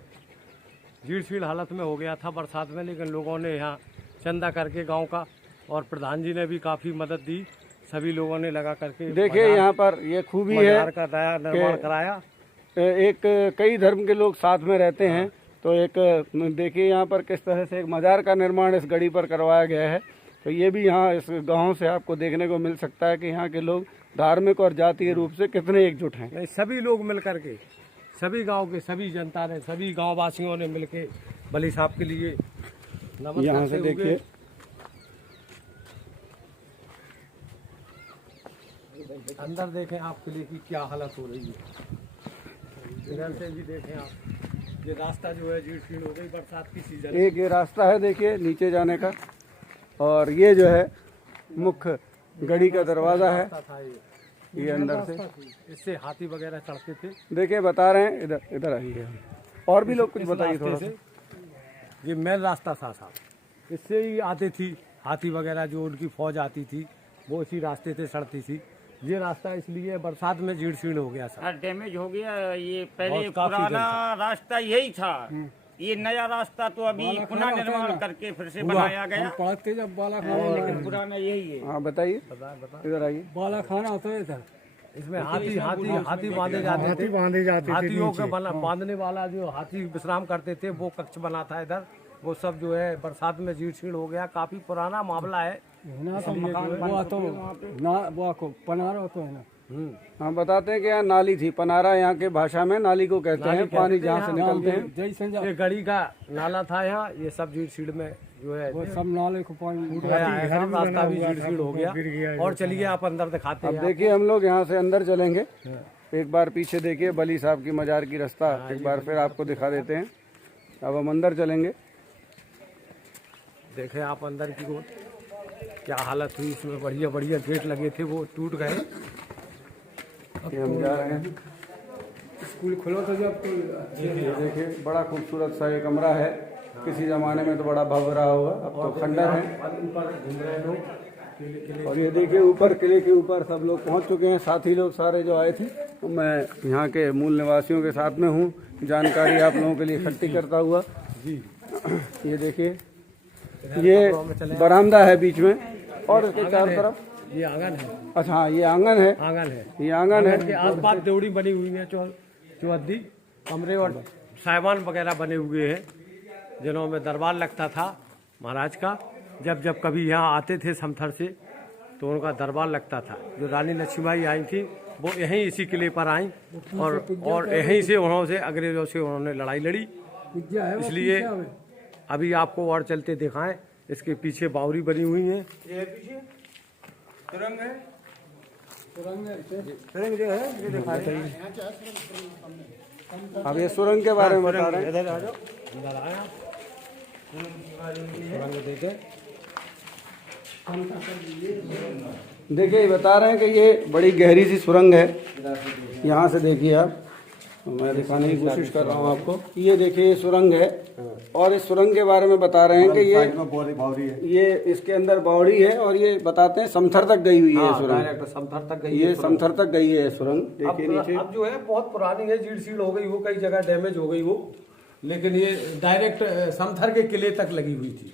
जीर्ण हालत में हो गया था बरसात में, लेकिन लोगों ने यहाँ चंदा करके गांव का, और प्रधान जी ने भी काफ़ी मदद दी, सभी लोगों ने लगा करके। देखिए यहाँ पर ये खूबी है मजार का नया निर्माण कराया। एक कई धर्म के लोग साथ में रहते हैं, तो एक देखिए यहाँ पर किस तरह से एक मजार का निर्माण इस गढ़ी पर करवाया गया है। तो ये भी यहाँ इस गांव से आपको देखने को मिल सकता है कि यहाँ के लोग धार्मिक और जातीय रूप से कितने एकजुट हैं। नहीं, सभी लोग मिल करके, सभी गांव के सभी जनता ने, सभी गांव वासियों ने मिलके बली साहब के लिए नमन यहाँ से करते हुए। देखिए अंदर देखें आप किले की क्या हालत हो रही है। इधर से भी देखें आप, ये रास्ता जो है जीर्ण हो गई बरसात की सीजन। एक ये रास्ता है देखिए नीचे जाने का, और ये जो है मुख्य गढ़ी का दरवाजा है। ये अंदर से इससे हाथी वगैरह चढ़ते थे। देखिए बता रहे हैं, इधर इधर आइए। और भी लोग कुछ बताइए थोड़ा सा। ये मेन रास्ता था साहब, इससे ही आती थी हाथी वगैरह, जो उनकी फौज आती थी वो इसी रास्ते से सड़ती थी। ये रास्ता इसलिए बरसात में जीर्ण शीर्ण हो गया सर। डैमेज हो गया। ये पहले बहुत काफी पुराना रास्ता यही था। ये नया रास्ता तो अभी पुनः निर्माण करके फिर से बनाया गया। पढ़ते जब बाला लेकिन पुराना यही है। हाँ बताइए, इधर आइए। बाला खाना होता है सर, इसमें हाथी बांधे जाते थे। हाथियों के बांधने वाला जो हाथी विश्राम करते थे वो कक्ष बना था इधर। वो सब जो है बरसात में जीर्ण शीर्ण हो गया। काफी पुराना मामला है। हम बताते हैं कि यहाँ नाली थी। पनारा यहाँ के भाषा में नाली को कहते हैं, पानी जहाँ से निकलते हैं। ये गड़ी का नाला था यहाँ। ये सब जीर्ण शीर्ण में जो है वो सब नाले को पानी टूट गया है। रास्ता भी जीर्ण शीर्ण हो गया। और चलिए आप अंदर दिखाते हैं। अब देखिए हम लोग यहाँ से अंदर चलेंगे। एक बार पीछे देखिए, बली साहब की मजार की रास्ता एक बार फिर आपको दिखा देते हैं। अब हम अंदर चलेंगे। देखें आप अंदर की ओर क्या हालत हुई। इसमें बढ़िया बढ़िया गेट लगे थे वो टूट गए। ये हम जा रहे हैं। स्कूल खुलो तो जब ये देखिए बड़ा खूबसूरत सा ये कमरा है। किसी जमाने में तो बड़ा भव्य रहा होगा, अब तो खंडर है। और ये देखिए ऊपर किले के ऊपर सब लोग पहुंच चुके हैं। साथी लोग सारे जो आए थे, तो मैं यहाँ के मूल निवासियों के साथ में हूँ। जानकारी आप लोगों के लिए इकट्ठी करता हुआ। ये देखिए ये बरामदा है बीच में और इसके चारों तरफ ये आंगन है। अच्छा हाँ, ये आंगन है। आंगन है। ये आंगन है। के आसपास देवड़ी बनी हुई है। चौहद्दी कमरे और साइबान वगैरह बने हुए हैं, जिन्हों में दरबार लगता था महाराज का। जब जब कभी यहाँ आते थे समथर से तो उनका दरबार लगता था। जो रानी लक्ष्मीबाई आई थी वो यहीं इसी किले पर आई और यहीं से उन्होंने अंग्रेजों से उन्होंने लड़ाई लड़ी। इसलिए अभी आपको और चलते दिखाएं। इसके पीछे बावरी बनी हुई है। ये पीछे सुरंग है। सुरंग जो है ये दिखा रहे हैं। अब ये सुरंग के बारे में बता रहे हैं। इधर आ जाओ, इधर आए आप। सुरंग देखे देखिए ये बता रहे हैं कि ये बड़ी गहरी सी सुरंग है। यहाँ से देखिए आप, मैं दिखाने की कोशिश कर रहा हूँ आपको। ये देखिए ये सुरंग है और इस सुरंग के बारे में बता रहे हैं कि ये इसके अंदर बावड़ी है और ये बताते हैं समथर तक गई हुई है सुरंग। समथर तक गई। ये समथर तक गई है सुरंग। देखिए नीचे अब जो है बहुत पुरानी है, जीर्ण शीर्ण हो गई वो, कई जगह डैमेज हो गई वो, लेकिन ये डायरेक्ट समथर के किले तक लगी हुई थी।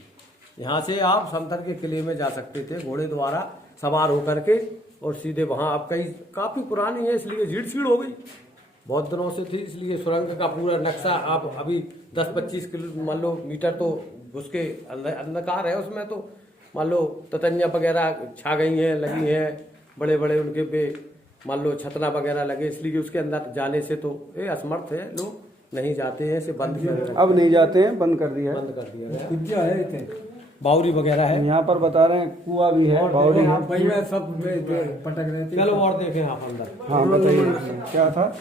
यहाँ से आप समथर के किले में जा सकते थे घोड़े द्वारा सवार होकर के और सीधे वहाँ। आप काफी पुरानी है इसलिए जीर्ण शीर्ण हो गई, बहुत दिनों से थी। इसलिए सुरंग का पूरा नक्शा आप अभी 10-25 किलो मान लो मीटर तो उसके अंधकार है। उसमें तो मान लो ततनिया वगैरह छा गई हैं, लगी हैं, बड़े बड़े उनके पे मान लो छतना वगैरह लगे। इसलिए उसके अंदर जाने से तो ये असमर्थ है, लोग नहीं जाते हैं। इसे बंद किया, अब नहीं जाते हैं, बंद कर दिया है। बंद कर दिया गया है। बावरी वगैरह है यहाँ पर बता रहे हैं, कुआं भी है, बावड़ी है। सब पटक रहे थे। चलो और देखें आप अंदर। हाँ बताइए क्या था।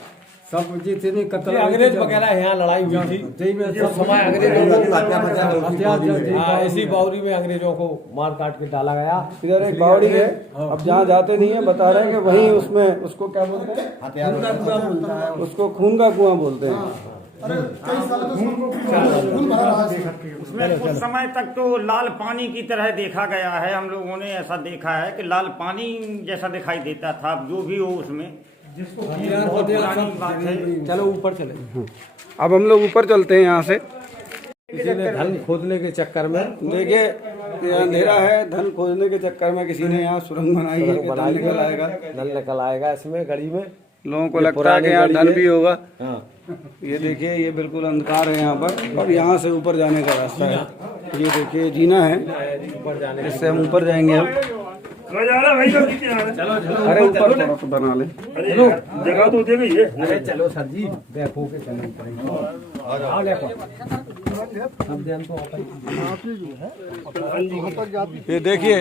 सब जितने कत्ल अंग्रेज वगैरह यहाँ लड़ाई हुई थी उस समय अंग्रेजों को इसी बावड़ी में अंग्रेजों को मार काट के डाला गया। इधर एक बावड़ी है। अब जहाँ जाते नहीं है बता रहे हैं कि वहीं उसमें उसको क्या बोलते हैं, उसको खून का कुआं बोलते हैं। उसमें कुछ समय तक तो लाल पानी की तरह देखा गया है। हम लोगों ने ऐसा देखा है कि लाल पानी जैसा दिखाई देता था। जो भी हो उसमें जिसको बहुत पुरानी बात है। चलो ऊपर चले। अब हम लोग ऊपर चलते हैं यहाँ से। किसी ने धन खोदने के चक्कर में, देखिए ये अंधेरा है, धन खोदने के चक्कर में किसी ने यहाँ सुरंग बनाई है कि धन निकल आएगा। धन निकल आएगा इसमें गड़ी में। लोगों को लगता है कि यहाँ धन भी होगा। ये देखिए ये बिल्कुल अंधकार है यहाँ पर और यहाँ से ऊपर जाने का रास्ता है। ये देखिए जीना है, इससे हम ऊपर जाएंगे। अरे ऊपर थोड़ा तो बना ले, जगह तो दे गई है। अरे चलो सर जी, देखो के चलो। ये देखिए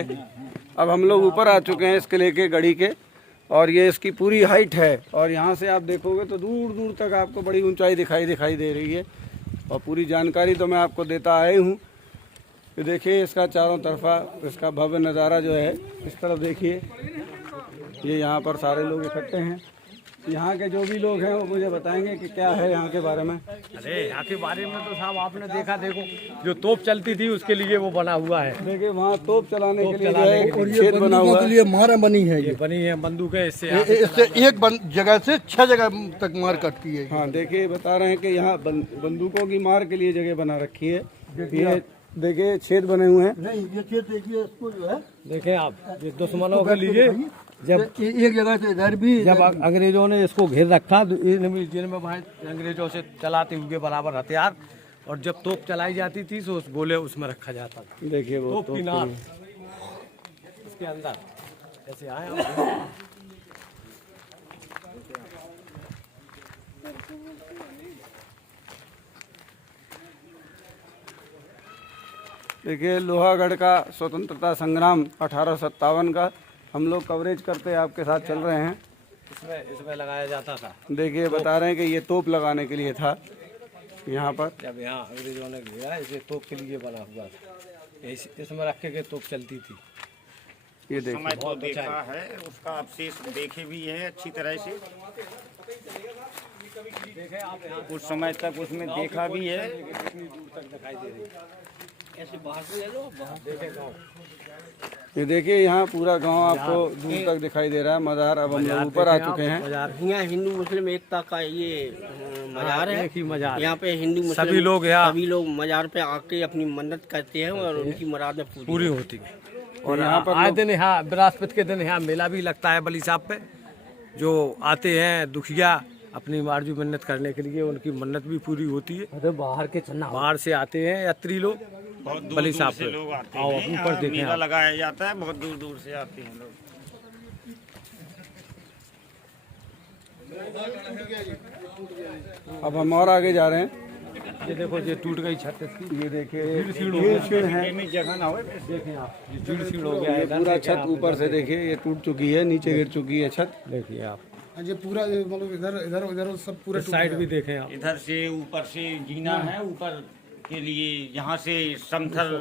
अब हम लोग ऊपर आ चुके हैं इस किले के गढ़ी के और ये इसकी पूरी हाइट है। और यहाँ से आप देखोगे तो दूर दूर तक आपको बड़ी ऊंचाई दिखाई दे रही है। और पूरी जानकारी तो मैं आपको देता आया हूँ। ये देखिए इसका चारों तरफा इसका भव्य नज़ारा जो है। इस तरफ देखिए ये यहाँ पर सारे लोग इकट्ठे हैं। यहाँ के जो भी लोग हैं वो मुझे बताएंगे कि क्या है यहाँ के बारे में। अरे यहाँ के बारे में तो साहब आपने देखा, देखो जो तोप चलती थी उसके लिए वो बना हुआ है। देखिए वहाँ तोप चलाने के लिए जो चलाने है के एक छेद बना हुआ है। ये मार बनी है, ये बनी है बंदूक है, इससे इससे एक जगह से 6 जगह तक मार कटती है। हाँ देखिए बता रहे हैं कि यहाँ बंदूकों की मार के लिए जगह बना रखी है। ये देखिए छेद बने हुए हैं। नहीं ये खेत देखिए, इसको जो है देखें आप, ये दुश्मनों के लिए जब एक जगह से इधर भी, जब अंग्रेजों ने इसको घेर रखा तो जिनमें भाई अंग्रेजों से चलाते हुए बराबर हथियार, और जब तोप चलाई जाती थी तो उस गोले उसमें रखा जाता था। देखिए वो तोप की नाल इसके अंदर ऐसे आए। देखिए लोहागढ़ का स्वतंत्रता संग्राम 1857 का हम लोग कवरेज करते आपके साथ चल रहे हैं। इसमें लगाया जाता था। देखिए बता रहे हैं कि ये तोप लगाने के लिए था यहाँ पर। जब यहाँ अंग्रेजों ने घेरा इसे तोप के लिए बना हुआ था, इसमें रख के तोप चलती थी। ये देखिए समय तो देखा है, उसका अवशेष देखे भी है अच्छी तरह से। उस समय तक उसमें देखा भी है। ये देखिए यहाँ पूरा गांव आपको दूर तक दिखाई दे रहा है। मज़ार अब हम लोग ऊपर आ चुके हैं। यहाँ हिंदू मुस्लिम एकता का ये मज़ार है। एक ही मज़ार, यहाँ पे हिंदू मुस्लिम सभी लोग मज़ार पे आके अपनी मन्नत करते हैं और उनकी मुरादें पूरी होती है। और यहाँ पर आए दिन यहाँ बृहस्पति के दिन यहाँ मेला भी लगता है बली साहब पे। जो आते हैं दुखिया अपनी आरजू मन्नत करने के लिए, उनकी मन्नत भी पूरी होती है। अरे बाहर से आते हैं यात्री लोग, बहुत दूर बली दूर साहब से पे। लोग आते आओ, हैं। ऊपर देखें मेला आप। लगाया जाता है, बहुत दूर दूर से आते हैं लोग। अब हम और आगे जा रहे हैं। ये देखो ये टूट गई छत इसकी। ये देखिए में जगह ना हो। देखें आप, ये जीर्ण सीढ़ हो गया है। ये पूरा छत ऊपर से देखिए ये टूट चुकी है, नीचे गिर चुकी है छत। देखिए आप ये पूरा मतलब इधर इधर उधर सब पूरा साइड भी देखें आप। इधर से ऊपर से जीना है, ऊपर के लिए यहाँ से समथर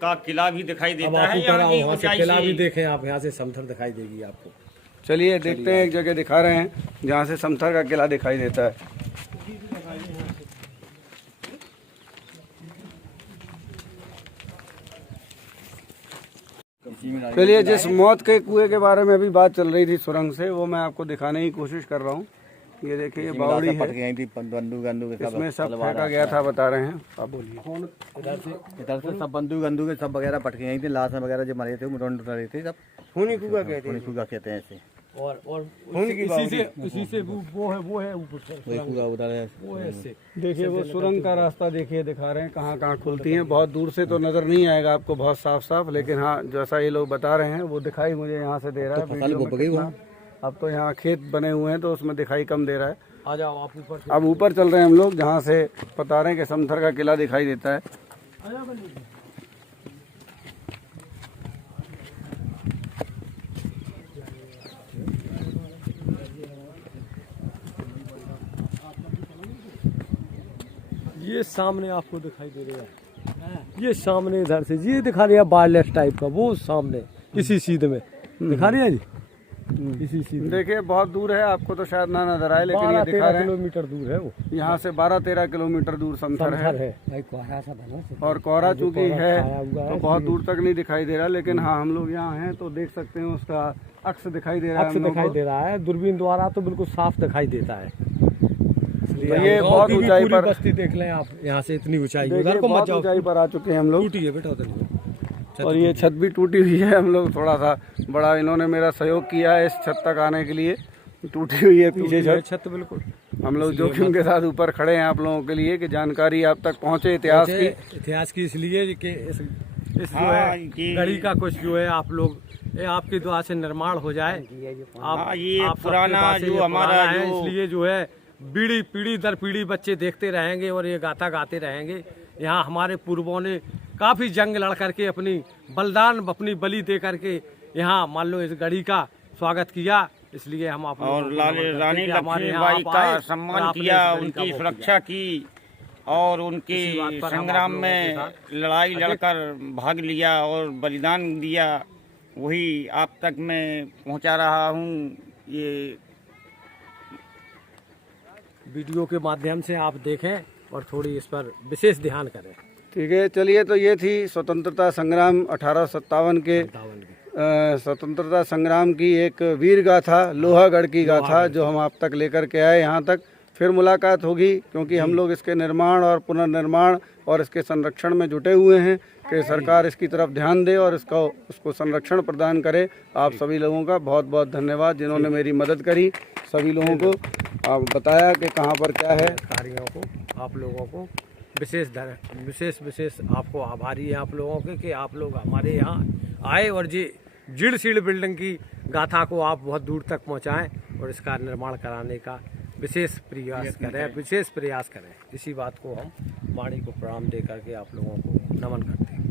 का किला भी दिखाई अब देता आप है। ऊपर यहाँ आओ, की वहाँ से ऊंचाई किला भी से देखें आप, यहाँ से समथर दिखाई देगी आपको। चलिए देखते हैं, एक जगह दिखा रहे हैं जहाँ से समथर का किला दिखाई देता है। चलिए जिस मौत के कुएं के बारे में अभी बात चल रही थी सुरंग से, वो मैं आपको दिखाने की कोशिश कर रहा हूँ। ये देखिए ये बावड़ी है, इसमें सब फेंका गया था बता रहे हैं। आप बोलिए। इधर से सब बंदूक सब वगैरह पट गई थी, लाश वगैरह जो मरे थे मुरंड रहे थे सब। खूनी कुआ कहते हैं। कुआ कहते हैं ऐसे। और इसी से वो है ऊपर से वही पूरा उधर है। वो है इससे। देखिए वो सुरंग का रास्ता देखिए दिखा रहे हैं कहाँ कहाँ खुलती हैं। बहुत दूर से तो नज़र नहीं आएगा आपको बहुत साफ साफ, लेकिन हाँ जैसा ये लोग बता रहे हैं वो दिखाई मुझे यहाँ से दे रहा है। वीडियो में कितना। अब तो यहाँ खेत बने हुए हैं तो उसमें दिखाई कम दे रहा है। आ जाओ आप ऊपर। अब ऊपर चल रहे हैं हम लोग, जहाँ से बता रहे हैं कि समथर का किला दिखाई देता है। ये सामने आपको दिखाई दे रहा है, ये सामने इधर से ये दिखा रही है वायरलेस टाइप का, वो सामने इसी सीधे में दिखा रही है जी। इसी सीधे देखिए बहुत दूर है, आपको तो शायद ना नजर आए, लेकिन ये दिखा रहे हैं किलोमीटर दूर है वो। यहाँ से 12-13 किलोमीटर दूर समथर है। भाई कोहरा सा बना और कोहरा चूंकि है हुआ तो बहुत दूर तक नहीं दिखाई दे रहा, लेकिन हाँ हम लोग यहाँ हैं तो देख सकते हैं उसका अक्स दिखाई दे रहा है। अक्स दिखाई दे रहा है, दूरबीन द्वारा तो बिल्कुल साफ दिखाई देता है। तो ये बहुत ऊंचाई पर बस्ती देख लें आप, यहाँ से इतनी ऊंचाई देखिए, उधर को मत बहुत जाओ, ऊंचाई पर आ चुके हैं हम लोग। टूटी है बेटा उधर। और ये छत भी टूटी हुई है। हम लोग थोड़ा सा बड़ा इन्होंने मेरा सहयोग किया है इस छत तक आने के लिए। टूटी हुई है पीछे छत बिल्कुल। हम लोग जोखिम के साथ ऊपर खड़े हैं आप लोगों के लिए कि जानकारी आप तक पहुंचे इतिहास की। इसलिए कि इस जो है गढ़ी का कुछ जो है आप लोग आपकी दुआ से निर्माण हो जाए। ये पुराना जो हमारा है, इसलिए जो है पीढ़ी दर पीढ़ी बच्चे देखते रहेंगे और ये गाता गाते रहेंगे। यहाँ हमारे पूर्वों ने काफ़ी जंग लड़ करके अपनी अपनी बलि दे करके यहाँ मान लो इस गढ़ी का स्वागत किया, इसलिए हम आप और रानी लक्ष्मीबाई का सम्मान किया, उनकी सुरक्षा की और उनके संग्राम में लड़ाई लड़कर भाग लिया और बलिदान दिया, वही आप तक मैं पहुंचा रहा हूं। ये वीडियो के माध्यम से आप देखें और थोड़ी इस पर विशेष ध्यान करें। ठीक है, चलिए, तो ये थी स्वतंत्रता संग्राम 1857 के स्वतंत्रता संग्राम की एक वीर गाथा, लोहागढ़ की गाथा, जो हम आप तक लेकर के आए यहाँ तक। फिर मुलाकात होगी, क्योंकि हम लोग इसके निर्माण और पुनर्निर्माण और इसके संरक्षण में जुटे हुए हैं कि सरकार इसकी तरफ ध्यान दे और उसको संरक्षण प्रदान करे। आप सभी लोगों का बहुत बहुत धन्यवाद, जिन्होंने मेरी मदद करी। सभी लोगों को आप बताया कि कहाँ पर क्या है। अधिकारियों को, आप लोगों को विशेष आपको आभारी है आप लोगों के कि आप लोग हमारे यहाँ आए और जी जिड़ सीड़ बिल्डिंग की गाथा को आप बहुत दूर तक पहुँचाएँ और इसका निर्माण कराने का विशेष प्रयास करें। इसी बात को हम वाणी को प्रणाम दे करके आप लोगों को नमन करते हैं।